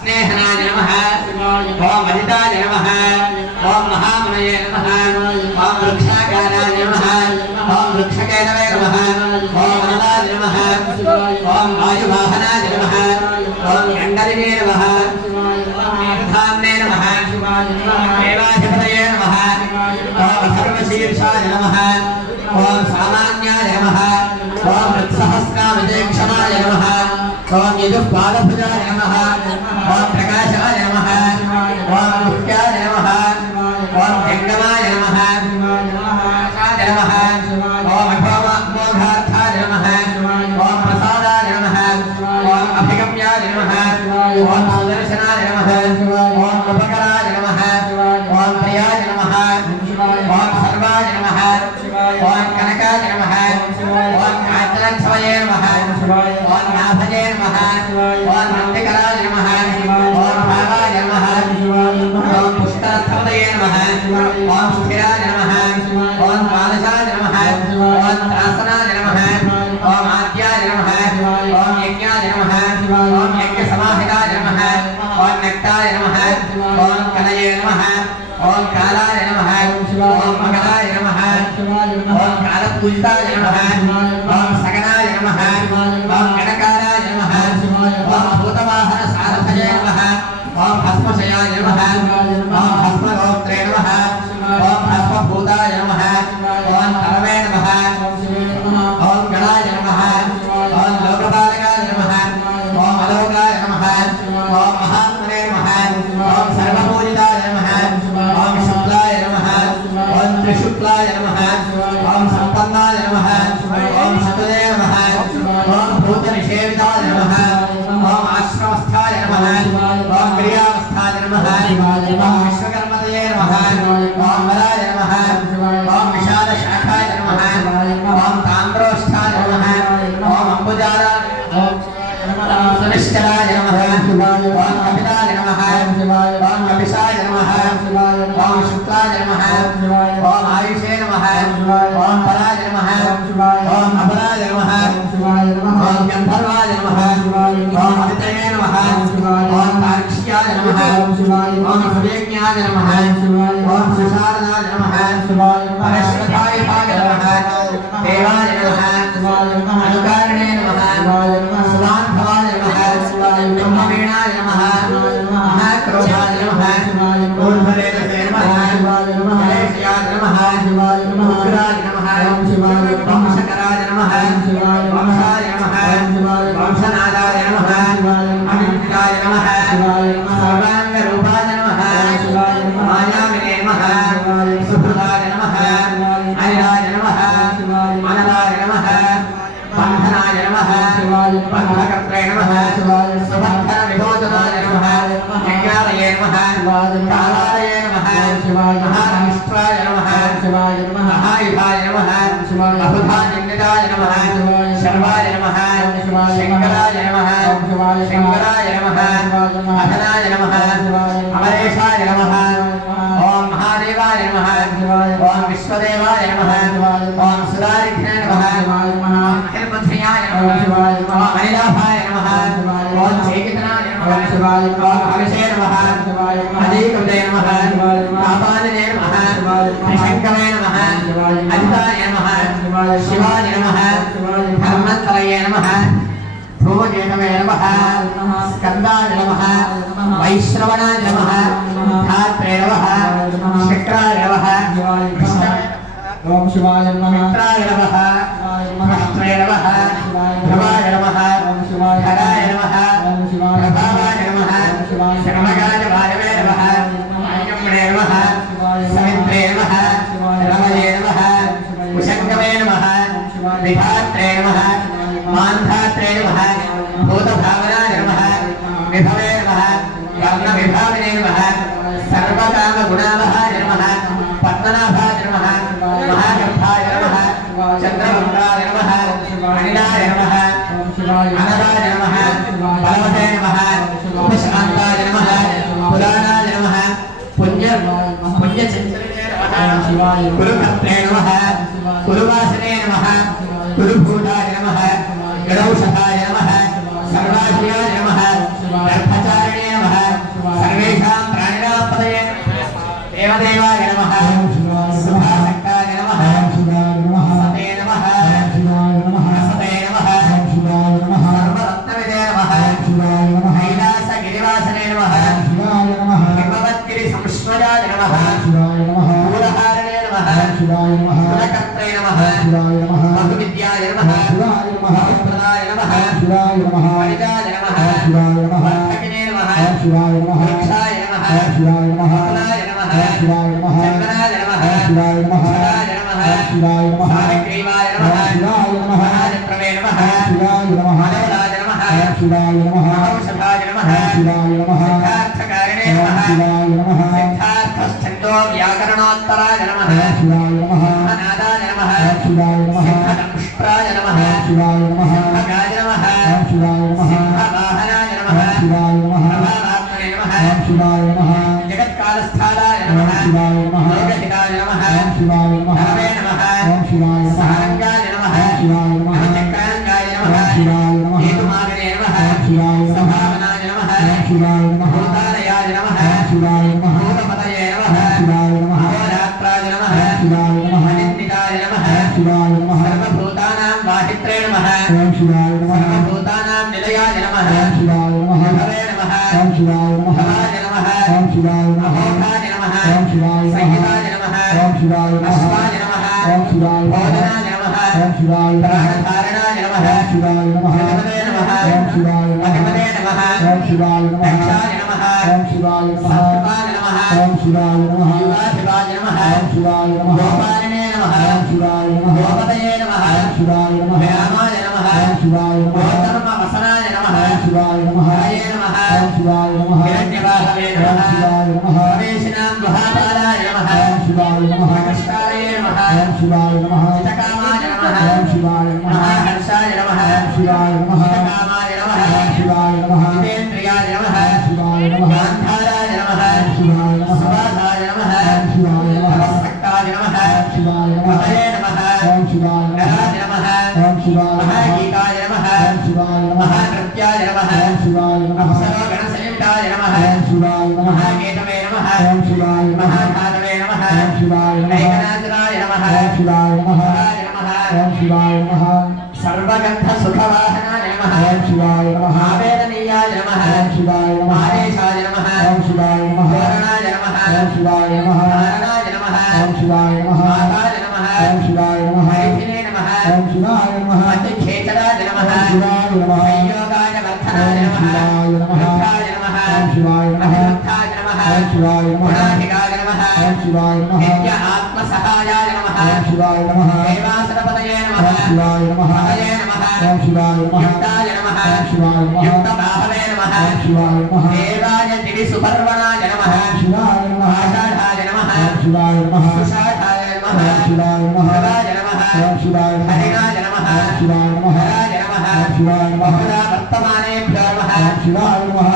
స్నేహనాయ నమ ఓం అజితాయ నమ ఓం మహామునయే నమ ఓం వృక్షాకారాయ నమ ఓం వృక్షకేతవే నమ ఓం అనలాయ నమ ఓం వాయువాహనాయ నమ ఓం గండలినే నమ ధామ్నే నమ దేవాధిపతయే నమ ఓం సర్వశీర్షాయ నమ ఓం సామాన్యాయ నమ ఓం ఓం యజుపాదభుజాయ నమ ఓం ప్రకాశాయ నమ ఓం ముఖ్యాయ నమ ఓం జంగమాయ నమ నమ ఓం అభోమోఘార్థాయ నమ ఓం ప్రసాదాయ నమ ఓం అభిగమ్యాయ నమ ఓం సుదర్శనాయ నమ పుష్కరథవదయే నమ ఓం స్థిరాయ నమ ఓం ద్వాదశాయ నమ ఓం త్రాసనాయ నమ ఓం ఆద్యాయ నమ ఓం యజ్ఞాయ నమ ఓం యజ్ఞ సమాహితాయ నమ ఓం నక్తాయ నమ ఓం కలయే నమ ఓం కాలాయ నమ ఓం మగలాయ నమ ఓం కాలపూజితాయ నమ ఓం ఆయుషే నమ. ఓం పరాయ నమ. ఓం అపరాయ నమ. ఓం గంధర్వాయ నమ. ఓం అమితయే నమ. ఓం తార్క్ష్యాయ నమ. ఓం సువేజ్ఞాయ నమ. ఓం సుశారదాయ నమ. పరశ్వతాయ నమ ఉగ్రాయ నమ వంశకరాయ నమ వంశాయ నమ వంశనాదాయ నమ అమితాయ నమ సర్వాంగరూపాయ నమ మాయామినే నమ సుహృదాయ నమ అనిలాయ నమ అనలాయ నమ బంధనాయ నమ సుబంధన విభోజనాయ నమ యజ్ఞాలయే నమ కాలాలయే నమ నమ అబుధానిందితాయ నమ శర్వాయ నమ శంకరాయ నమ శంకరాయ నమ అధనాయ నమ అమరేశాయ నమ ఓం మహాదేవాయ నమ ఓం విశ్వదేవాయ నమ ఓం సురారిఘ్నే నమ హిర్మధ్రియాయ నమ ఓం అనిలాభాయ నమ ఓం చేకితనాయ నమ ఓం అవిషే నమ అదీకవిదయ నమ కాపాలినే నమ శంకరే నమ అజితాయ నమ శివాయ నమ ధర్మంతరయే నమ భోజనమే నమ స్కందాయ నమ వైశ్రవణాయ నమ ధాత్రే నమ శక్రాయ నమ ఓం శివాయ నమః మిత్రాయ నమ భక్త్రే నమ భవాయ నమ హరాయ నమ ప్రభావాయ నమ శర్మగాయ మాన్ధాత్రే నమ భూతభావనాయ నమ విభవే నమ వర్ణ విభావినే నమ సర్వకామ గుణావహాయ నమ పద్మనాభాయ నమ మహాగర్భాయ నమ చంద్రవంతాయ నమ అనిలాయ నమ ఓం శివాయ అనరాయ నమ బలవతే నమ ఉపశాంతాయ నమ పురాణాయ నమ పుణ్య పుణ్యచంచలే ఓం गणौषधाय नमः सर्वाशियाय नमः गर्भचारिणे नमः सर्वेषां प्राणिनां पदये देवदेवाय नमः शुभाशक्ताय नमः सते नमः सते नमः सर्वरत्नविदे नमः कैलासगिरिवासने नमः हिमवत्गिरिसंश्वजाय नमः నమః ఓం శివాయ నమః సారగ్రీవాయ ఓం నమః శివాయ నమః రాజప్రమే నమః ఓం శివాయ నమః మనోరాజ నమః ఓం శివాయ నమః ఔషధాయ నమః ఓం శివాయ నమః సిద్ధార్థకారిణే ఓం నమః శివాయ నమః సిద్ధార్థశ్చందో వ్యాకరణోత్తరాయ నమః ఓం శివాయ నమః అనాదాయ నమః ఓం శివాయ నమః సిద్ధపుష్పాయ నమః ఓం శివాయ నమః సిద్ధగాజ నమః ఓం శివాయ నమః శివాయ నమః ప్రాణధారణాయ నమః ఓం శివాయ నమః ప్రతిపదే నమః ఓం శివాయ నమః ప్రతిపదే నమః ఓం శివాయ నమః దక్షాయ నమః ఓం శివాయ నమః సత్కృపాయ నమః ఓం శివాయ నమః యుగాధిపాయ నమః ఓం శివాయ నమః గోపాలినే నమః ఓం శివాయ నమః గోపతయే నమః ఓం శివాయ నమః వ్యామాయ నమః ఓం శివాయ నమః గోధర్మ వసనాయ నమః ఓం శివాయ నమః హరయే నమః ఓం శివాయ నమః హిరణ్యవాహవే ఓం నమః శివాయ నమః గుహాపాలాయ నమః ఓం శివాయ నమః కృష్ణాలయే నమః ఓం శివాయ నమః ఓం శివాయ నమః మహాహర్షాయ నమః ఓం శివాయ నమః చితకామాయ నమః ఓం శివాయ నమః జితేంద్రియాయ నమః ఓం శివాయ నమః గాంధారాయ నమః ఓం శివాయ నమః సుభాసాయ నమః ఓం శివాయ నమః భవసక్తాయ నమః ఓం శివాయ నమః భవయే నమః ఓం శివాయ నమః నరాయ నమః ఓం శివాయ నమః మహాగీతాయ నమః ఓం శివాయ నమః మహానృత్యాయ నమః ఓం శివాయ నమః అప్సరోగణసంయుక్తాయ నమః ఓం శివాయ నమః మహాగీతమే నమః ఓం శివాయ నమః మహాధాతవే నమః ఓం శివాయ నమః నైకనాథనాయ నమః ఓం శివాయ నమః శివాయ నమః ఓం శివాయ నమః సర్వగంధ సుఖవాహనాయ నమః ఓం శివాయ నమః ఆవేదనీయాయ నమః ఓం శివాయ నమః ఆదేశాయ నమః ఓం శివాయ నమః పూరణాయ నమః ఓం శివాయ నమః నారాయణాయ నమః ఓం శివాయ నమః మాతాయ నమః ఓం శివాయ నమః హరిభినే నమః ఓం శివాయ నమః మధ్యక్షేత్రాయ నమః ఓం శివాయ నమః సంయోగాయ వర్ధనాయ ఓం నమః శివాయ నమః వృద్ధాయ నమః ఓం శివాయ నమః అభివృద్ధాయ నమః ఓం శివాయ నమః గుణాధికాయ నమః ఓం శివాయ నమః నిత్య ఆత్మసహాయాయ నమః ఓం శివాయ నమః దేవాసనపతయే నమః ఓం శివాయ నమః పతయే నమః ఓం శివాయ నమః యుక్తాయ నమః ఓం శివాయ నమః యుక్తబాహవే నమః ఓం శివాయ నమః దేవాయ దివి సుపర్వణాయ నమః ఓం శివాయ నమః ఆషాఢాయ నమః ఓం శివాయ నమః సుషాఢాయ నమః ఓం శివాయ నమః శివాయ నమః ఓం శివాయ నమః హరిణాయ నమః ఓం శివాయ నమః హరాయ నమః ఓం శివాయ నమః వర్తమానేభ్యో నమః ఓం శివాయ నమః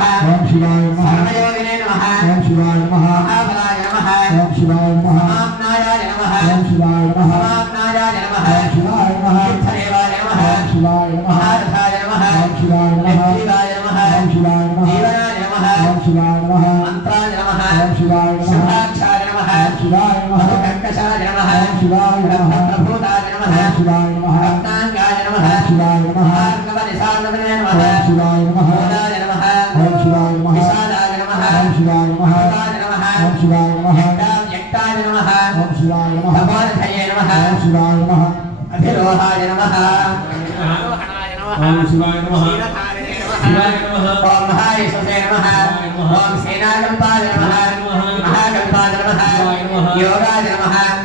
అక్షస్తరభయోగినే నమః ఓం శివాయ నమః సర్వయోగినే నమః ఓం శివాయ నమః మహాబలాయ నమః ఓం శివాయ నమః మహాజ్ఞాయాయ నమః ఓం శివాయ నమః మహాజ్ఞాయాయ నమః ఓం శివాయ నమః యుద్ధదేవాయ నమః ఓం శివాయ నమః మహారథాయ నమః ఓం శివాయ నమః నిర్జీవాయ నమః ఓం శివాయ నమః జీవనాయ నమః ఓం శివాయ నమః మంత్రాయ నమః ఓం శివాయ నమః శుభాక్షాయ నమః ఓం శివాయ నమః కర్కశాయ నమః ఓం శివాయ నమః రత్నప్రభూతాయ నమః ఓం శివాయ నమః రత్నాంగాయ నమః ఓం శివాయ నమః భార్గవనిసానవనే నమః ఓం శివాయ శివాయ నమః. వ్యక్తాయ నమః. ఓం శివాయ నమః. సమానధయే నమః. ఓం శివాయ నమః. అభిరోహాయ నమః. ఓం శివాయ నమః. ఓం నమః. నమః. నమః. యోగాయ నమః.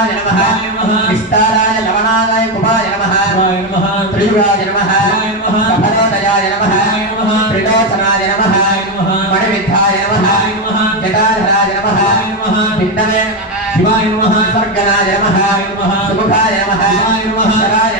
హరసలోచనాయ నమః. విస్తారాయ లవణాయ కుమాయ నమః. త్రియుగాయ నమః. సఫలోదయాయ నమః. త్రిలోచనాయ నమః. మణివిద్ధాయ నమః. జటాధరాయ నమః. పిండమే శివాయ నమః. స్వర్గనాయ నమః. సుముఖాయ నమః. శరాయ